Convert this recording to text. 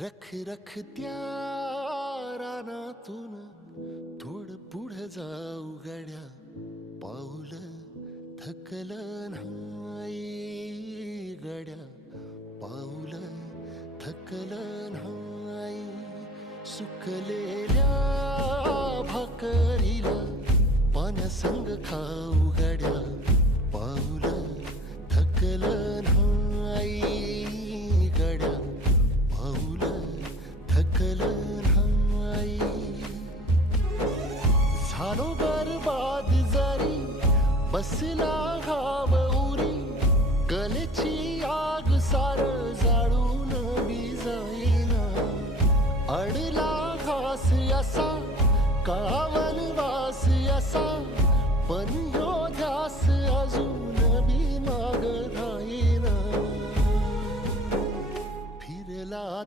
रख रख त्या रानातून थोडं पुढं जाऊ गड्या, पाऊल थकलं नाही गड्या, पाऊल थकलं नाही. सुकलेल्या भाकरीला पाण्यासंग खाऊ गड्या, पाऊल थकलं नाही गड्या, पाऊल थकलं नाही. झालो बरबाद जरी बसला घाव उरी, कलेची आग सार जाळून विजाईना. अडला घास असा काळा वनवास असा, पण ह्यो ध्यास अजून